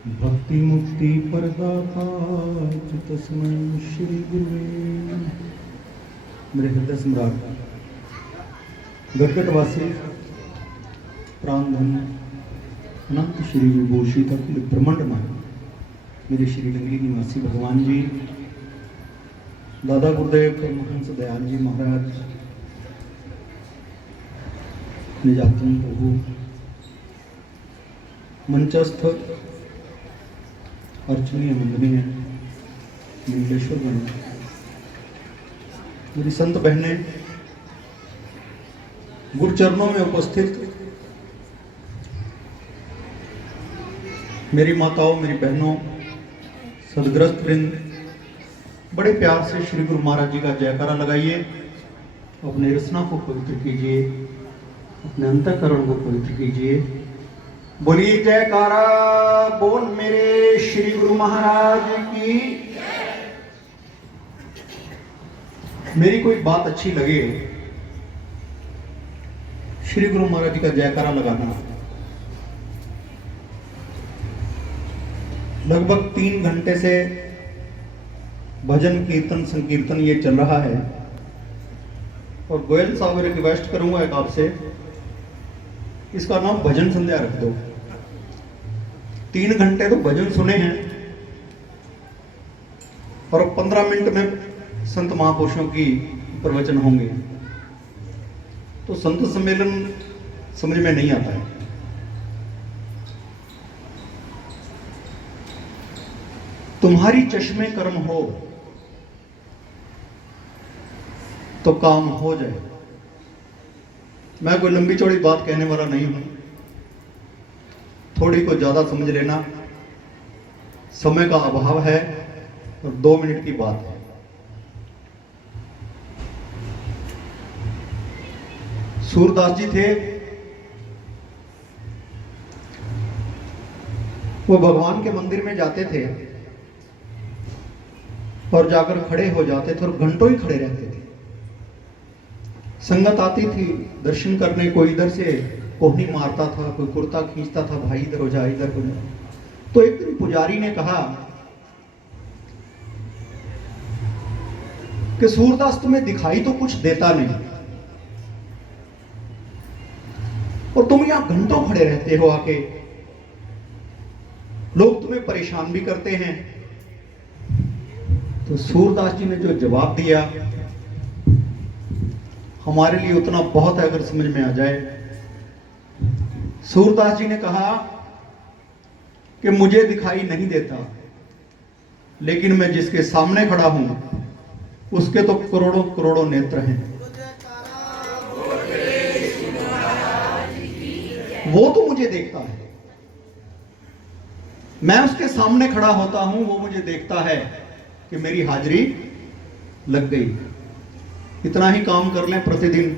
भक्ति मुक्ति परदाता तस्मै श्री गुरुवे। मेरे हृदय सम्राट गटगटवासी प्राणधन अनंत श्री विभूषित अखिल ब्रह्मांड में मेरे श्री नगरी निवासी भगवान जी, दादा गुरुदेव परमहंस दयाल जी महाराज, निजातन प्रभु, मंचस्थ अर्चनीय वंदनीय मंडलेश्वर गण, मेरी संत बहनें, गुरुचरणों में उपस्थित मेरी माताओं, मेरी बहनों, सदग्रस्त वृंद, बड़े प्यार से श्री गुरु महाराज जी का जयकारा लगाइए। अपने रसना को पवित्र कीजिए, अपने अंतःकरण को पवित्र कीजिए। बोलिए जयकारा बोल मेरे श्री गुरु महाराज की। मेरी कोई बात अच्छी लगे, श्री गुरु महाराज जी का जयकारा लगाना। लगभग 3 घंटे से भजन कीर्तन संकीर्तन ये चल रहा है और गोयल साहब रिक्वेस्ट करूंगा एक आपसे, इसका नाम भजन संध्या रख दो। 3 घंटे तो भजन सुने हैं और 15 मिनट में संत महापुरुषों की प्रवचन होंगे, तो संत सम्मेलन समझ में नहीं आता है। तुम्हारी चश्मे कर्म हो तो काम हो जाए। मैं कोई लंबी चौड़ी बात कहने वाला नहीं हूं, थोड़ी को ज्यादा समझ लेना, समय का अभाव है और 2 मिनट की बात है। सूरदास जी थे, वो भगवान के मंदिर में जाते थे और जाकर खड़े हो जाते थे और घंटों ही खड़े रहते थे। संगत आती थी दर्शन करने, कोई इधर से कोहनी मारता था, कोई कुर्ता खींचता था, भाई इधर हो जा इधर हो जा। तो एक दिन पुजारी ने कहा कि सूरदास तुम्हें दिखाई तो कुछ देता नहीं और तुम यहां घंटों खड़े रहते हो आके, लोग तुम्हें परेशान भी करते हैं। तो सूरदास जी ने जो जवाब दिया, हमारे लिए उतना बहुत है अगर समझ में आ जाए। सूरदास जी ने कहा कि मुझे दिखाई नहीं देता, लेकिन मैं जिसके सामने खड़ा हूं उसके तो करोड़ों करोड़ों नेत्र हैं, वो तो मुझे देखता है। मैं उसके सामने खड़ा होता हूं, वो मुझे देखता है कि मेरी हाजिरी लग गई। इतना ही काम कर लें प्रतिदिन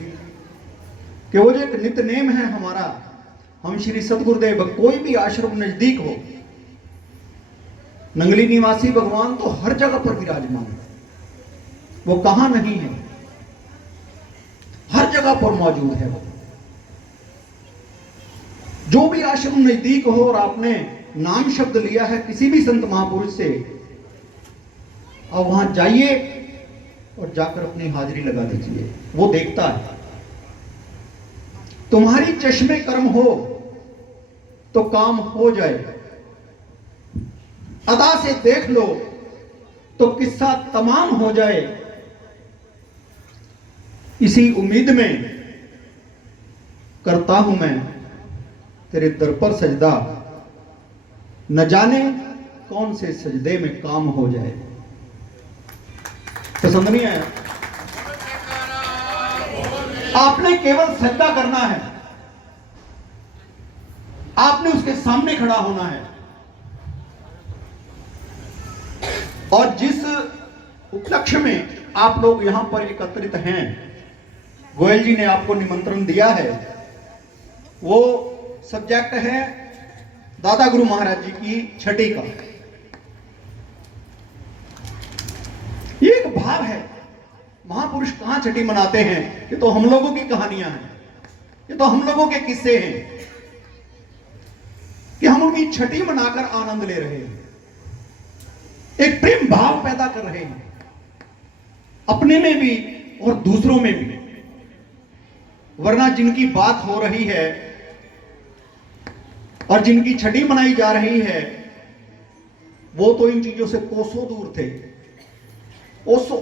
कि वो जो एक नित्य नेम है हमारा, हम श्री सतगुरुदेव, कोई भी आश्रम नजदीक हो, नंगली निवासी भगवान तो हर जगह पर विराजमान है, वो कहां नहीं है, हर जगह पर मौजूद है। वो जो भी आश्रम नजदीक हो और आपने नाम शब्द लिया है किसी भी संत महापुरुष से, अब वहां जाइए और जाकर अपनी हाजिरी लगा दीजिए, वो देखता है। तुम्हारी चश्मे कर्म हो तो काम हो जाए, अदा से देख लो तो किस्सा तमाम हो जाए। इसी उम्मीद में करता हूं मैं तेरे दर पर सजदा, न जाने कौन से सजदे में काम हो जाए। पसंद नहीं आया? आपने केवल सजदा करना है, आपने उसके सामने खड़ा होना है और जिस उपलक्ष्य में आप लोग यहां पर एकत्रित हैं, गोयल जी ने आपको निमंत्रण दिया है, वो सब्जेक्ट है दादा गुरु महाराज जी की छठी का। ये एक भाव है, महापुरुष कहां छठी मनाते हैं, ये तो हम लोगों की कहानियां हैं, ये तो हम लोगों के किस्से हैं। कि हम उनकी छठी मनाकर आनंद ले रहे हैं, एक प्रेम भाव पैदा कर रहे हैं अपने में भी और दूसरों में भी। वरना जिनकी बात हो रही है और जिनकी छठी मनाई जा रही है, वो तो इन चीजों से कोसों दूर थे, कोसों।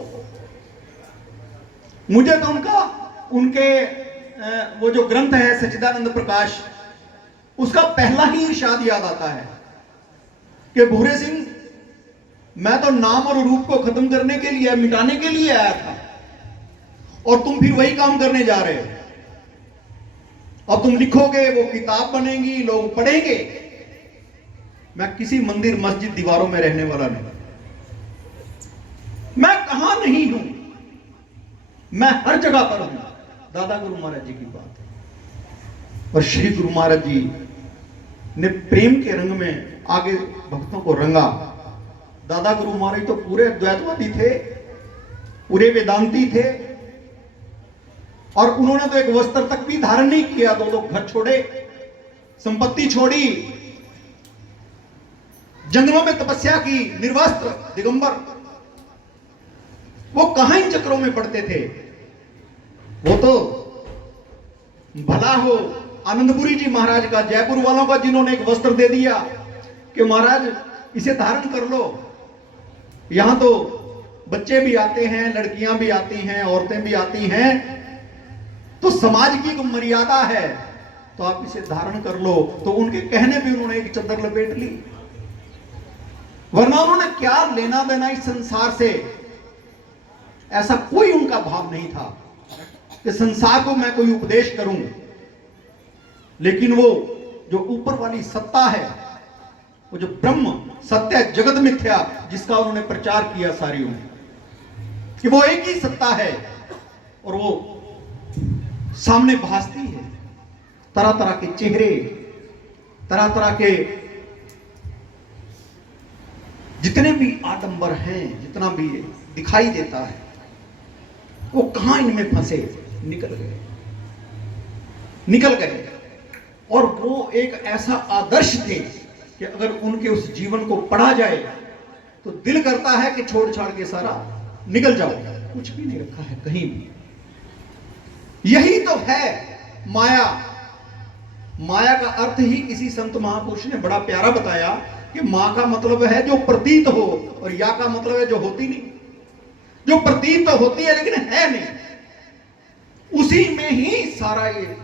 मुझे तो उनके वो जो ग्रंथ है सच्चिदानंद प्रकाश, उसका पहला ही इरशाद याद आता है कि भूरे सिंह, मैं तो नाम और रूप को खत्म करने के लिए, मिटाने के लिए आया था, और तुम फिर वही काम करने जा रहे हो। अब तुम लिखोगे, वो किताब बनेगी, लोग पढ़ेंगे। मैं किसी मंदिर मस्जिद दीवारों में रहने वाला नहीं, मैं कहां नहीं हूं, मैं हर जगह पर हूं। दादा गुरु महाराज जी की बात है। और श्री गुरु महाराज जी ने प्रेम के रंग में आगे भक्तों को रंगा। दादा गुरु महाराज तो पूरे द्वैतवादी थे, पूरे वेदांती थे, और उन्होंने तो एक वस्त्र तक भी धारण नहीं किया। दो घर छोड़े, संपत्ति छोड़ी, जंगलों में तपस्या की, निर्वस्त्र, दिगंबर। वो कहां इन चक्रों में पड़ते थे। वो तो भला हो आनंदपुरी जी महाराज का, जयपुर वालों का, जिन्होंने एक वस्त्र दे दिया कि महाराज इसे धारण कर लो। यहां तो बच्चे भी आते हैं, लड़कियां भी आती हैं, औरतें भी आती हैं, तो समाज की एक मर्यादा है, तो आप इसे धारण कर लो। तो उनके कहने पे उन्होंने एक चद्दर लपेट ली, वरना उन्होंने क्या लेना देना इस संसार से। ऐसा कोई उनका भाव नहीं था कि संसार को मैं कोई उपदेश करूं। लेकिन वो जो ऊपर वाली सत्ता है, वो जो ब्रह्म सत्य, जगत मिथ्या, जिसका उन्होंने प्रचार किया सारी उम्र, कि वो एक ही सत्ता है और वो सामने भासती है। तरह तरह के चेहरे, तरह तरह के जितने भी आडंबर हैं, जितना भी दिखाई देता है, वो कहां इनमें फंसे, निकल गए। और वो एक ऐसा आदर्श थे कि अगर उनके उस जीवन को पढ़ा जाए तो दिल करता है कि छोड़ छाड़ के सारा निकल जाओ, कुछ भी नहीं रखा है कहीं भी। यही तो है माया। माया का अर्थ ही किसी संत महापुरुष ने बड़ा प्यारा बताया कि मां का मतलब है जो प्रतीत हो, और या का मतलब है जो होती नहीं। जो प्रतीत तो होती है लेकिन है नहीं, उसी में ही सारा ये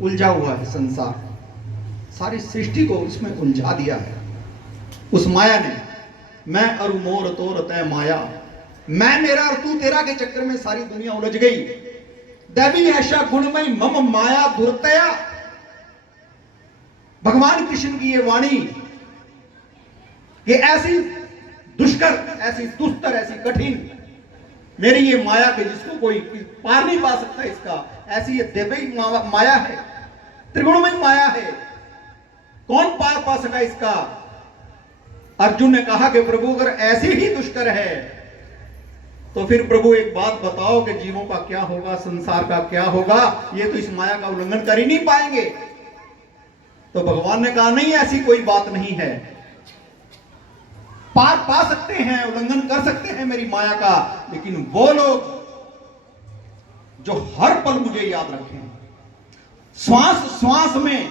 उलझा हुआ है संसार। सारी सृष्टि को उसमें उलझा दिया है उस माया ने। मैं अरु मोर तोर तय माया, मैं मेरा और तू तेरा के चक्कर में सारी दुनिया उलझ गई। दैवी ऐसा गुणमय मम माया दुर्तया। भगवान कृष्ण की ये वाणी, ये ऐसी दुष्कर, ऐसी दुस्तर, ऐसी कठिन मेरी ये माया के जिसको कोई पार नहीं पा सकता, इसका ऐसी ये दैवी माया है, त्रिगुणमय माया है, कौन पार पा सका इसका। अर्जुन ने कहा कि प्रभु अगर ऐसी ही दुष्कर है तो फिर प्रभु एक बात बताओ कि जीवों का क्या होगा, संसार का क्या होगा। ये तो इस माया का उल्लंघन कर ही नहीं पाएंगे। तो भगवान ने कहा नहीं, ऐसी कोई बात नहीं है, पार पा सकते हैं, उल्लंघन कर सकते हैं मेरी माया का, लेकिन वो लोग जो हर पल मुझे याद रखें, श्वास श्वास में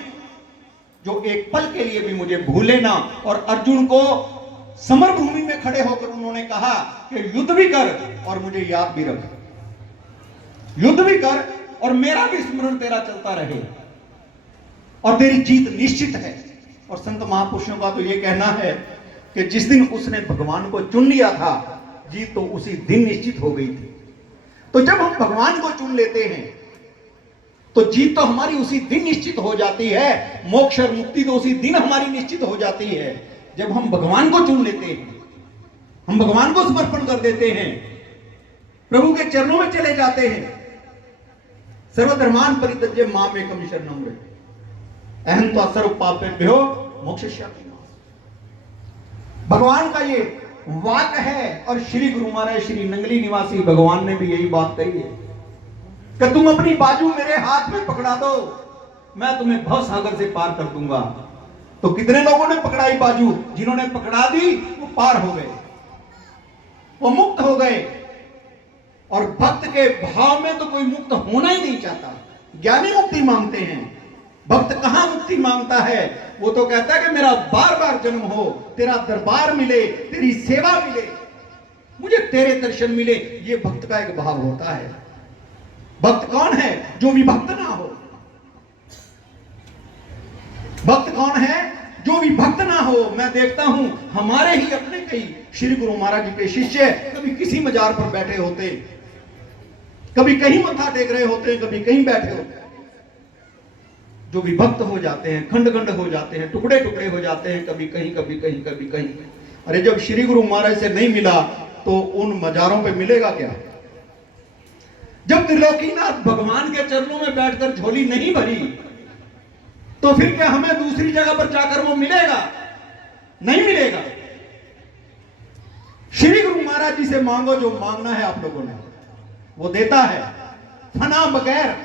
जो एक पल के लिए भी मुझे भूले ना। और अर्जुन को समर भूमि में खड़े होकर उन्होंने कहा कि युद्ध भी कर और मुझे याद भी रख, युद्ध भी कर और मेरा भी स्मरण तेरा चलता रहे, और तेरी जीत निश्चित है। और संत महापुरुषों का तो यह कहना है कि जिस दिन उसने भगवान को चुन लिया था, जीत तो उसी दिन निश्चित हो गई थी। तो जब हम भगवान को चुन लेते हैं तो जीत तो हमारी उसी दिन निश्चित हो जाती है। मोक्ष और मुक्ति तो उसी दिन हमारी निश्चित हो जाती है जब हम भगवान को चुन लेते हैं, हम भगवान को समर्पण कर देते हैं, प्रभु के चरणों में चले जाते हैं। सर्वधर्मान परित्यज्य मामेकं शरणं व्रज, अहं त्वा सर्व पापेभ्यो मोक्षयिष्यामि। भगवान का ये वाक है। और श्री गुरु महाराज श्री नंगली निवासी भगवान ने भी यही बात कही है कि तुम अपनी बाजू मेरे हाथ में पकड़ा दो, मैं तुम्हें भव सागर से पार कर दूंगा। तो कितने लोगों ने पकड़ाई बाजू, जिन्होंने पकड़ा दी वो पार हो गए, वो मुक्त हो गए। और भक्त के भाव में तो कोई मुक्त होना ही नहीं चाहता। ज्ञानी मुक्ति मांगते हैं, भक्त कहां मुक्ति मांगता है? वो तो कहता है कि मेरा बार बार जन्म हो, तेरा दरबार मिले, तेरी सेवा मिले, मुझे तेरे दर्शन मिले। ये भक्त का एक भाव होता है। भक्त कौन है? जो विभक्त ना हो। भक्त कौन है? जो विभक्त ना हो। मैं देखता हूं हमारे ही अपने कई श्री गुरु महाराज जी के शिष्य कभी किसी मजार पर बैठे होते, कभी कहीं मत्था टेक रहे होते, कभी कहीं बैठे होते, जो विभक्त हो जाते हैं, खंड खंड हो जाते हैं, टुकड़े टुकड़े हो जाते हैं, कभी कहीं कभी कहीं कभी कहीं। अरे जब श्री गुरु महाराज से नहीं मिला तो उन मजारों पे मिलेगा क्या? जब त्रिलोकीनाथ भगवान के चरणों में बैठकर झोली नहीं भरी तो फिर क्या हमें दूसरी जगह पर जाकर वो मिलेगा? नहीं मिलेगा। श्री गुरु महाराज जी से मांगो जो मांगना है आप लोगों ने, वो देता है। फना बगैर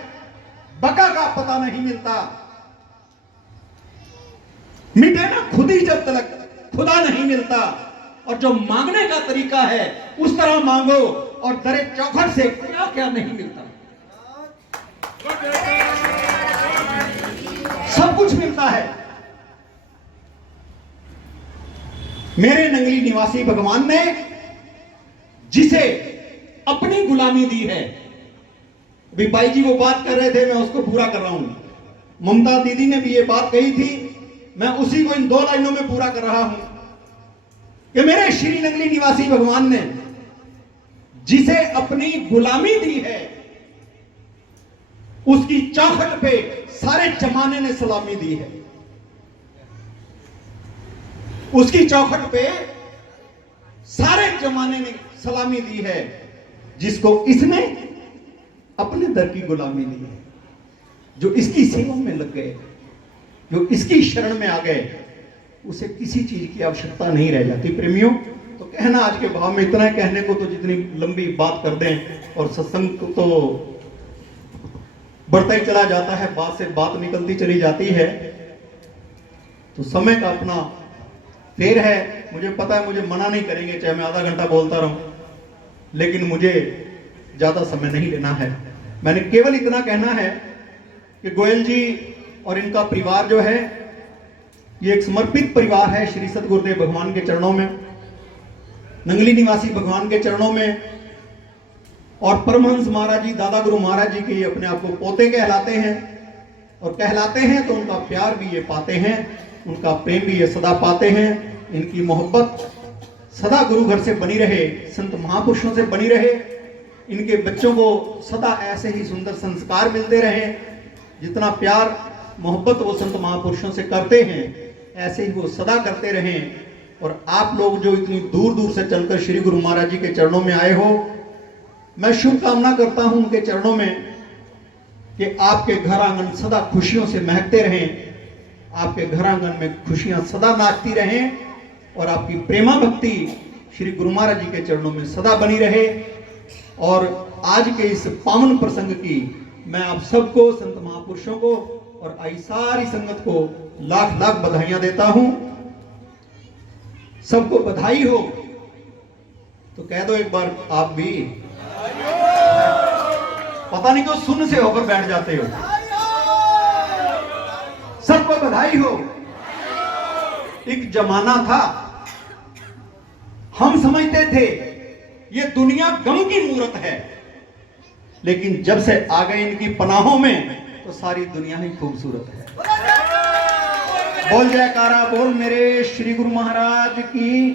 बका का पता नहीं मिलता। मिटे ना खुद ही जब तक खुदा नहीं मिलता। और जो मांगने का तरीका है उस तरह मांगो और दरे चौखट से क्या क्या नहीं मिलता, सब कुछ मिलता है। मेरे नंगली निवासी भगवान ने जिसे अपनी गुलामी दी है, अभी भाई जी वो बात कर रहे थे, मैं उसको पूरा कर रहा हूं। ममता दीदी ने भी ये बात कही थी, मैं उसी को इन 2 लाइनों में पूरा कर रहा हूं कि मेरे श्री नंगली निवासी भगवान ने जिसे अपनी गुलामी दी है, उसकी चौखट पे सारे जमाने ने सलामी दी है। उसकी चौखट पे सारे जमाने ने सलामी दी है, जिसको इसने अपने दर की गुलामी दी है। जो इसकी सेवा में लग गए, जो इसकी शरण में आ गए, उसे किसी चीज की आवश्यकता नहीं रह जाती। प्रेमियों, तो कहना आज के भाव में इतना है, कहने को तो जितनी लंबी बात कर दें और सत्संग तो बढ़ता ही चला जाता है, बात से बात निकलती चली जाती है, तो समय का अपना फेर है। मुझे पता है मुझे मना नहीं करेंगे चाहे मैं आधा घंटा बोलता रहूं, लेकिन मुझे ज्यादा समय नहीं लेना है। मैंने केवल इतना कहना है कि गोयल जी और इनका परिवार जो है, ये एक समर्पित परिवार है श्री सतगुरुदेव भगवान के चरणों में, नंगली निवासी भगवान के चरणों में। और परमहंस महाराज जी, दादा गुरु महाराज जी के अपने आप को पोते कहलाते हैं, और कहलाते हैं तो उनका प्यार भी ये पाते हैं, उनका प्रेम भी ये सदा पाते हैं। इनकी मोहब्बत सदा गुरु घर से बनी रहे, संत महापुरुषों से बनी रहे। इनके बच्चों को सदा ऐसे ही सुंदर संस्कार मिलते रहे। जितना प्यार मोहब्बत वो संत महापुरुषों से करते हैं, ऐसे ही वो सदा करते रहें। और आप लोग जो इतनी दूर दूर से चलकर श्री गुरु महाराज जी के चरणों में आए हो, मैं शुभकामना करता हूं उनके चरणों में कि आपके घर आंगन सदा खुशियों से महकते रहें, आपके घर आंगन में खुशियां सदा नाचती रहें, और आपकी प्रेमा भक्ति श्री गुरु महाराज जी के चरणों में सदा बनी रहे। और आज के इस पावन प्रसंग की मैं आप सबको, संत महापुरुषों को और आई सारी संगत को लाख लाख बधाइयां देता हूं। सबको बधाई हो, तो कह दो एक बार आप भी। पता नहीं क्यों सुन से होकर बैठ जाते हो। सबको बधाई हो। एक जमाना था, हम समझते थे ये दुनिया गम की मूरत है, लेकिन जब से आ गए इनकी पनाहों में तो सारी दुनिया ही खूबसूरत है। बोल जयकारा बोल मेरे श्री गुरु महाराज की।